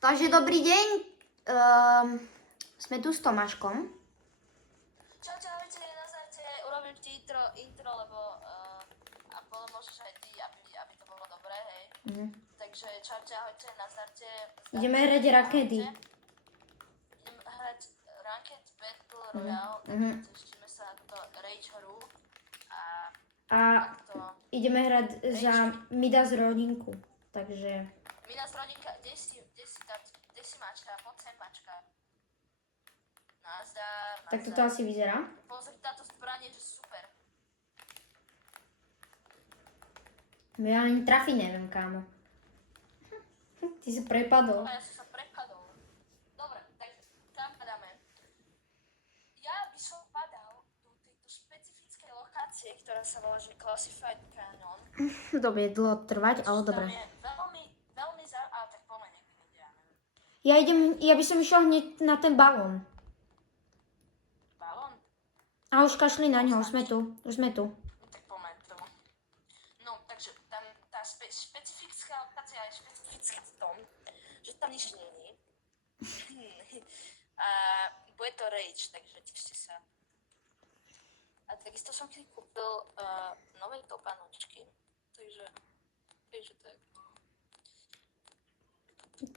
Takže dobrý deň. Sme tu s Tomáškom. Čaute, ahojte, nazvite, urobím ti intro, lebo a potom môžeš aj ty, aby to bolo dobré, hej. Takže čaute, ahojte, nazdarte. Ideme hrať rakety. Ideme hrať Ranked Battle Royale, tešíme sa na túto Rage hru A ideme hrať za Mida z rodinku. Takže... Mida z rodinka, kde si mačka, poď sem mačka. Nazdar. Tak toto asi vyzerá. Pozri, táto zbraň je, že super. Ja ani trafiť neviem, kámo. Ty si prepadol. Ja som sa prepadol. Dobre, takže tam padáme. Ja by som padal do tejto špecifickej lokácie, ktorá sa volá, že Classified Canyon. To bude dlho trvať, ale dobre. Tam je veľmi ale tak poďme niekde inde, ja neviem. Ja by som išiel hneď na ten balón. Balón? A už kašli na ňo, už sme tu. Tak poďme k tomu. No, takže tam tá špecifická lokácia je špecifická v tom, že tam nič není. A bude to Rage, takže tešte sa. A takisto som si kúpil nové topanočky. Takže tak.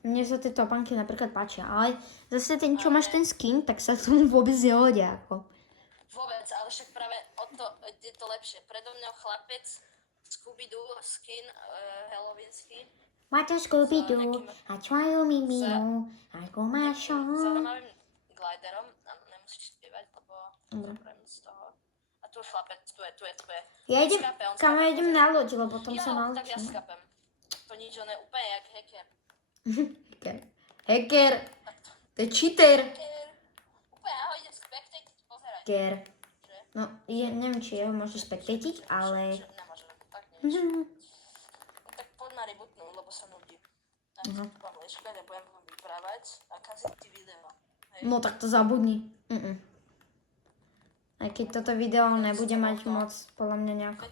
Mne sa tie topanky napríklad páčia, ale zase ten, čo máš ten skin, tak sa k tomu vôbec nehodia ako. Vôbec, ale však práve o to je to lepšie. Predo mňou chlapec Scooby-Doo skin halloweenský. Máte Scooby-Doo a tvoju miminu, ako máš S zaujímavým gliderom, nemusíš spievať, lebo zapravím z toho. A tu je chlapec, tu je. Ja idem na loď, lebo tam sa naučím. Tak ja skapem. To nič, on je úplne jak hacker. Hacker. To je cheater. Úplne ahoj, idem spectatiť, pozerať. Hacker. No, neviem, či jeho môžeš spectatiť, ale... Nemôžem, tak niečo. Tak poď ma rebootnúť, lebo sa nudí. Mám leškať a budem vám vyprávať a kaziť ti video. No tak to zabudni. Aj keď toto video nebude mať moc, podľa mňa nejako.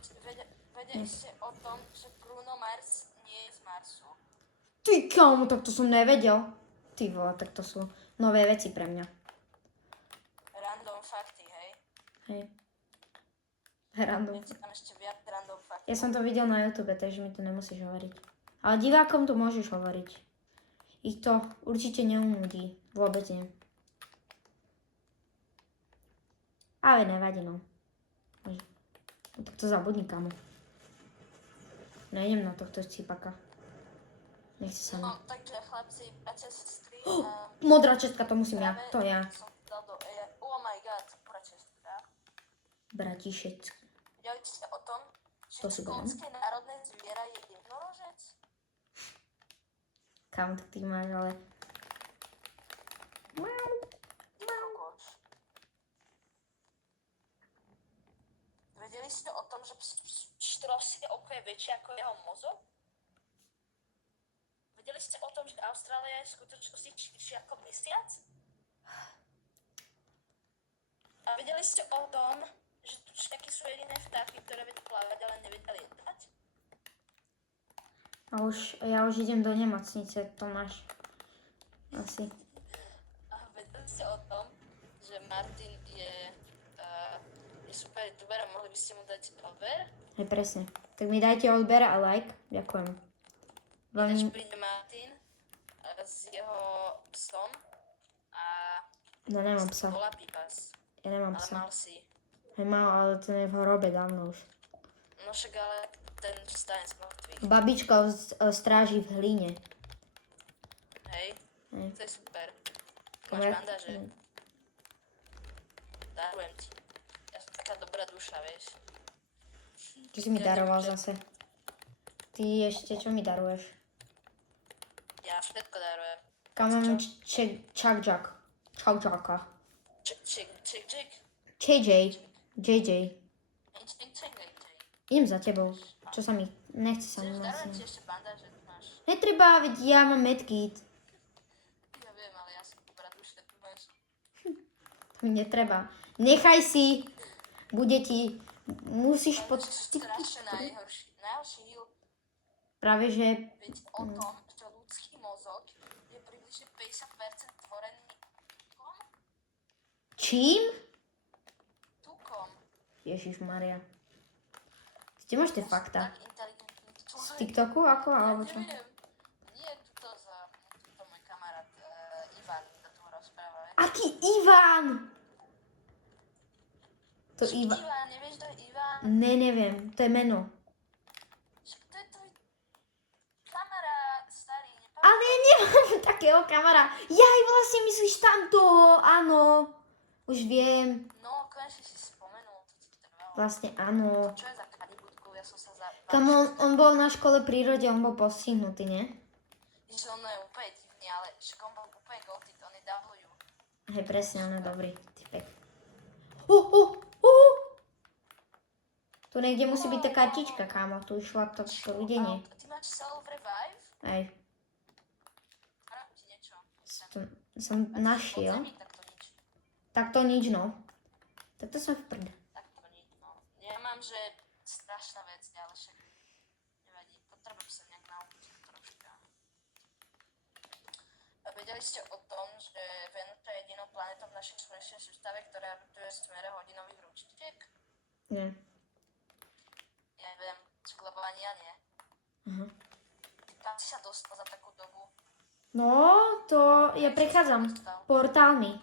Vedeli ste o tom, že Bruno Mars nie je z Marsu? Ty kámo, tak to som nevedel. Ty vole, tak to sú nové veci pre mňa. Random fakty, hej? Hej. Random. Je tam ešte viac random faktov. Ja som to videl na YouTube, takže mi to nemusíš hovoriť. Ale divákom to môžeš hovoriť. Ich to určite neunudí. Vôbec nie. Ale nevadí, no. No tak to zabudni, kámo. Nejdem na tohto cípaka. Nechce sa mi. No, takže chlapci, bratia, sestry... Modrá čestka, to musím ja. To ja. Som dal do oh my god, bračestka. Bratišec. Vedeli ste o tom, že To si beriem. škótske národné zviera je jednorožec? Kámo, tak ty máš, ale... Kokoš. Vedeli ste o tom, že štrosie oko je väčšie ako jeho mozog? Vedeli ste o tom, že Austrália je v skutočnosti širšia ako mesiac? A vedeli ste o tom, že tučňaky sú jediné vtáky, ktoré vedia plávať, ale nevedia lietať? A ja už idem do nemocnice, Tomáš. Asi. A vedeli ste o tom, že Martin je super youtuber a mohli by ste mu dať odber? Hej, presne. Tak mi dajte odber a like. Ďakujem. Ináč príde Martin s jeho psom a No nemám psa. volá Pipas. Ja nemám Ale psa. mal si. Hej, mal, ale ten je v hrobe dávno už. No však ale ten vstane z mŕtvych. Babička stráži v hline. Hej, Hej. to je super. No Máš bandáže? Darujem ti. Ja som taká dobrá duša, vieš. Čo si mi daroval zase? Ty ešte, čo mi daruješ? Ja všetko darujem. Kam mám čak-čak. Čak-čaka. Ček. JJ. Ček. Idem za tebou. Čo sa mi... Nechce sa mi Darujem ti vlastne. ešte bandáže, máš. Netreba, veď ja mám medkit. Ja viem, ale ja som dobrá duša, tu máš. Mi netreba. Nechaj si. Bude ti... Musíš To je strašne najhorší heal. Práve, že... Veď o tom, že ľudský mozog je približne 50% tvorený tukom. Čím? Tukom. Ježišmaria. Ste máte fakta? Tak inteligentný Z človek. TikToku ako, alebo čo? Neviem. Nie, tuto môj kamarát Ivan do toho rozpráva. Aký Ivan? To Ivan, Ivan. nevieš, to je Ivan? Ne, neviem. To je meno. Však to je tvoj kamarát starý, nepamätáš? Ale ja nemám takého kamara. Jaj, vlastne myslíš tamto, áno. Už viem. No, konečne si spomenul, to ti trvalo. Vlastne áno. Čo je za kadibudku? Ja som sa za... Kamo, on bol na škole prírode, on bol postihnutý, nie? Že on je úplne divný, ale však on bol úplne goated, on je W. Hej, presne, on je dobrý. Typek. Tu niekde musí byť tá kartička, kámo. Tu išla to videnie. Ty máš self-revive? Hej, Rád ti niečo. som našiel. Podzemí, tak to nič. Tak to nič, no. Tak to som v prd. Tak to nič, no. Ja mám, že strašná vec, ale však nevadí. Potrebujem sa nejak naučiť troška. A vedeli ste o tom, že Venus je jedinou planetou v našej slnečnej sústave, ktorá rotuje v smere hodinových ručičiek? Nie. Ja neviem, lebo ani ja nie. Aha. Tam si sa dostal za takú dobu. No, to ja prechádzam portálmi.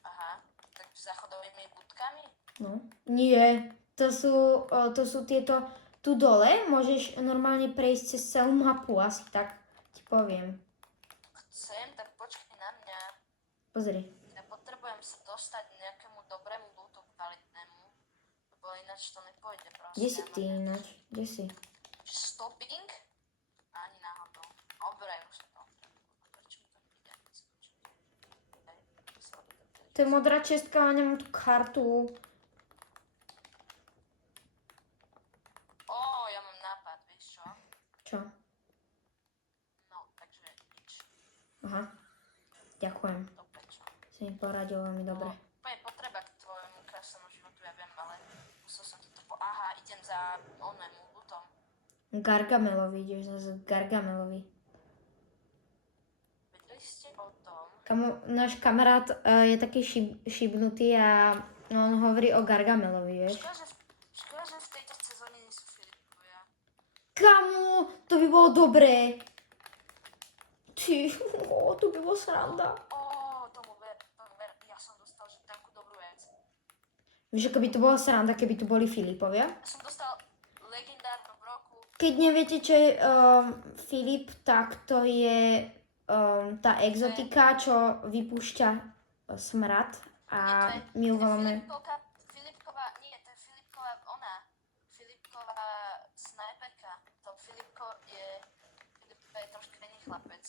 Aha, tak záchodovými budkami? No. Nie, to sú tieto, tu dole môžeš normálne prejsť cez celú mapu, asi tak ti poviem. Chcem, tak počkaj na mňa. Pozri. Ja potrebujem sa dostať nejakému dobrému lootu kvalitnému, lebo ináč to nepôjde proste. Kde si ty ináč? Kde si? Stopping? Ani náhodou. Dobre, už to. Prečo mi to ide? To je modrá čestka, ale nemám tú kartu. Ja mám nápad, vieš čo? Čo? No, takže nič. Aha. Ďakujem. To prečo. Si mi poradil veľmi dobre. To je potreba k tvojemu krásnemu životu, ja viem, ale musel som ti to Aha, idem za onému lutom. Gargamelovi, ideš zase k Gargamelovi. Vedeli ste o tom? Kamo, náš kamarát je taký šibnutý a on hovorí o Gargamelovi, vieš. Škoda, že v tejto sezóne nie sú Filipovia. Kamo, to by bolo dobré. Ty, to by bolo sranda. Tomu ver, ja som dostal, že takú dobrú vec. Vieš, ako by to bola sranda, keby tu boli Filipovia? Ja som dostal legendárnu broku. Keď neviete, čo je Filip, tak to je tá exotika, čo vypúšťa smrad a my ju voláme... Filipková, nie, to je Filipková Filipková snajperka. To Filipko je troška iný chlapec.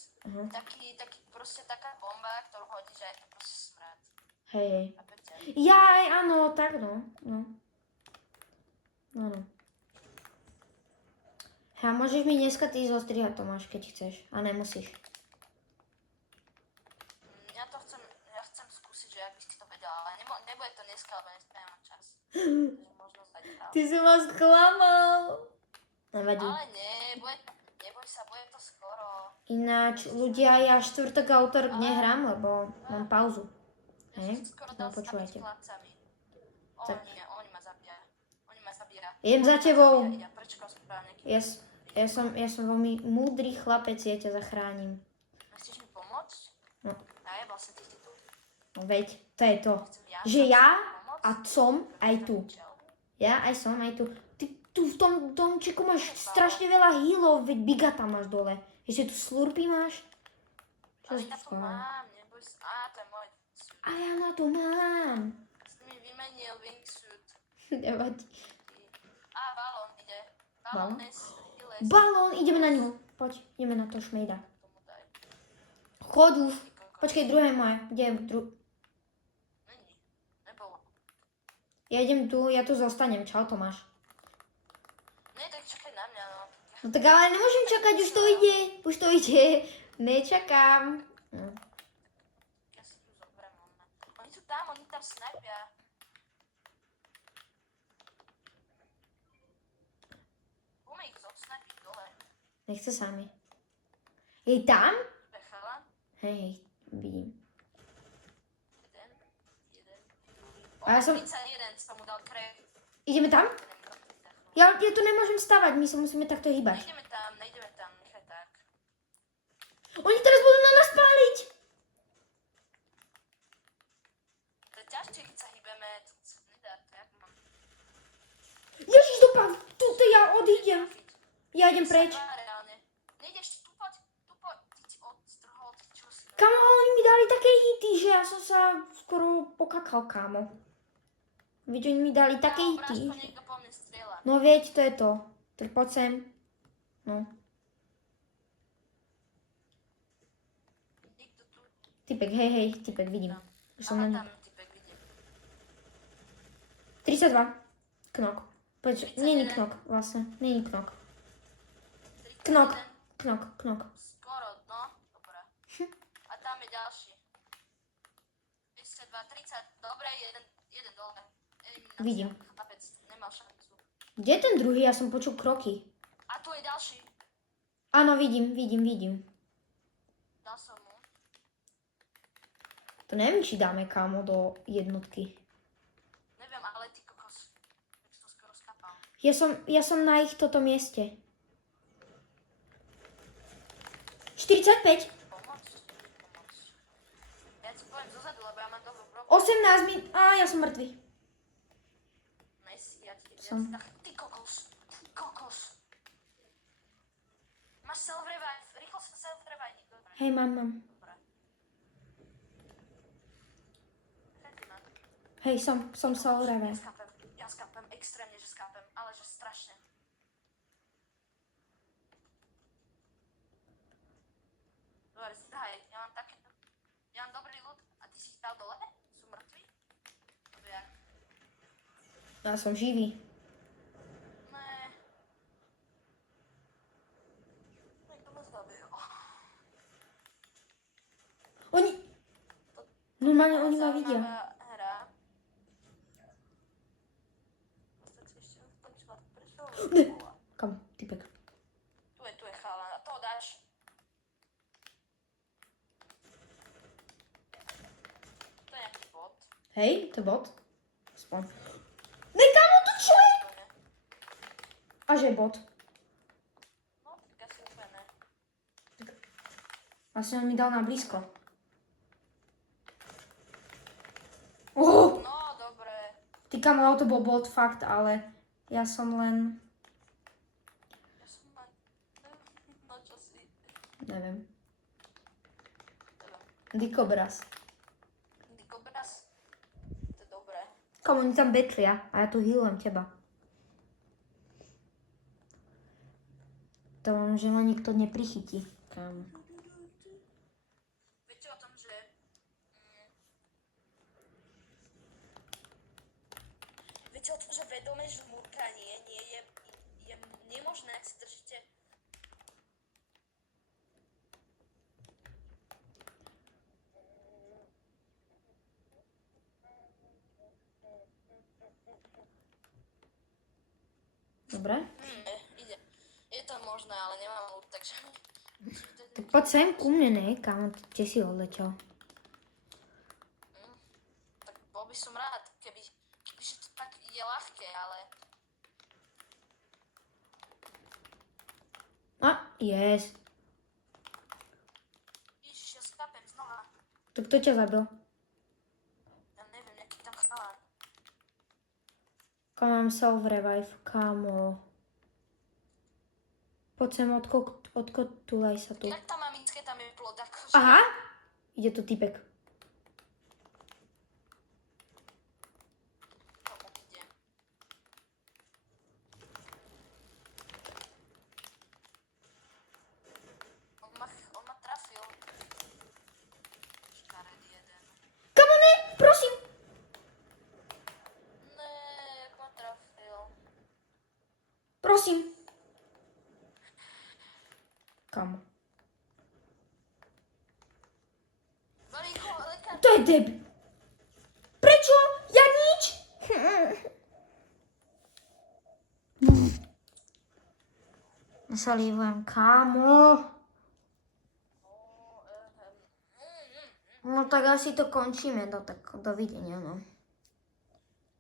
Taký proste taká bomba, ktorú hodíš a je to proste smrad. Hej. Chápete? Jaj, áno, tak no. Áno. A môžeš mi dneska ty zostrihať, Tomáš, keď chceš. A nemusíš. Ja chcem skúsiť, že ak by si to vedela, ale nebude to dneska, lebo nemám čas. Takže možno zajtra. Ty si ma sklamal. Nevadí. Ale neboj sa, bude to skoro. Ináč, ľudia, ja štvrtok a útorok nehrám, lebo mám pauzu. Ja Hej? som skoro No dal počúvajte. staviť chlapcami. Tak. Oni ma zabíja. Idem za tebou. Ja prečkal správne. Ja som veľmi múdry chlapec, ja ťa zachránim. Chceš mi pomôcť? No. A ja vlastne ty tu. No veď, to je to. Chcem ja Že ja pomôcť? a som aj tu. Ja aj som aj tu. Ty tu v tom domčeku máš strašne veľa healov, veď Bigata máš dole. Ešte tu slurpy máš. Čo Ale si ja to schoval? mám, neboj sa. To je môj suit. A ja na to mám. Si mi vymenil wingsuit. Nevadí. Balón ide. Balón? Balón? Balón, ideme na ňu. Poď, ideme na to šmejda. Tomu daj. Choď už. Počkej, druhé moje. Kde je Není. Nebolo. Ja idem tu, ja tu zostanem. Čau, Tomáš. Nie, tak čakaj na mňa, no. No tak ale nemôžem čakať, už to ide. Už to ide. Nečakám. No. Ja si tu zoberiem. Oni tam snajpia. Poďme ich zobsnajpiť dole. Nechce sami. Je tam? Chalan. Hej, vidím. Jeden. A ja som... 31 som mu dal krev. Ideme tam? Ja tu nemôžem stavať, my sa musíme takto hýbať. Nejdeme tam, nechaj tak. Oni teraz budú na nás páliť. To je ťažšie, keď sa hýbeme, to sa nedá, to jak mám. Ježiš, dopav, tuto ja odídem. Ja idem preč. Reálne. Nejdeš, tu poď, ty si odstrhol, ty čo si. Kamo, oni mi dali také hity, že ja som sa skoro pokakal, kámo. Veď oni mi dali také hity. Obrážko niekto po mne strieľa. No veď, to je to. Tak poď sem. No. Niekto tu. Typek, hej, typek, vidím. Už som na Aha, ňu. tam typek vidím. 32. Knok. Poď, 31. není knok, vlastne. Není knok. Knok. 31. Knok. Skoro, no, dobré. A tam je ďalší. 52, 30, dobre, jeden dole. Eliminácia. Vidím. Chlapec, nemal šancu. Kde je ten druhý? Ja som počul kroky. A tu je ďalší. Áno, vidím. Dal som mu. To neviem, či dáme, kámo, do jednotky. Neviem, ale ty kokos. Už to skoro skapal. Ja som na ich toto mieste. 45. Pomoc. Ja ti poviem zozadu, lebo ja mám dobrú broku. 18 min... ja som mŕtvy. Nice, ja ti Som. Ty kokos. Máš self-revive, rýchlo sa self-revive. Dobre. Hej, mám. Dobre. Hedy ma. Hej, som sa uráve. Ja skápem, extrémne, že skápem, ale že strašne. Dobre, zdaj, ja mám dobrý ľud a ty si ich dal dole? Sú mŕtvi? To jak? Ja som živý. Ne. Niekto ma zabil. Oni... Normálne oni ma vidia. Zaujímavá hra. Tak si ešte odpočúvať, prečo? Ne. Kam? Typek. Tu je chalan, a to dáš. To je nejaký bot. Hej, to je bot. Aspoň. Ne, kámo, to čo je? To ne. A že je bot. No, tak asi úplne ne. Vlastne on mi dal na blízko. Oh! No, dobre. Ty kámo, to bol bot, fakt, ale ja som len... Ja som len... No, čo si? Neviem. Teda, Dikobraz. Dikobraz. To je dobré. Kámo, oni tam betlia a ja tu healujem teba. To mám, že ma nikto neprichytí. Kámo. Viete o tom, že... Viete o tom, že vedomé žmurkanie je nemožné, ak si držíte... Dobre? Ide. Je to možné, ale nemám ľud, takže... Tak poď sem ku mne, ne? Kámo, kde si odletel? Tak bol by som rád, kebyže to tak je ľahké, ale... Yes. Ježiš, ja skápem znova. Tak kto ťa zabil? Ja neviem, nejaký tam chalán. Kámo, mám self-revive, kámo. Poď sem, odkotulaj sa tu. Jak tam mamické, tam je plod, akože... Aha! Ide tu typek. Tomu ide. On ma trafil. Škaredý jeden. Kámo, ne, prosím. Ne, jak ma trafil. Prosím. Kámo. Rýchlo, lekár. To je deb. Prečo? Ja nič. Zalievam, kámo. No tak asi to končíme, no tak dovidenia, no.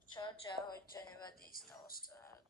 Čaute, ahojte, nevadí, stalo sa.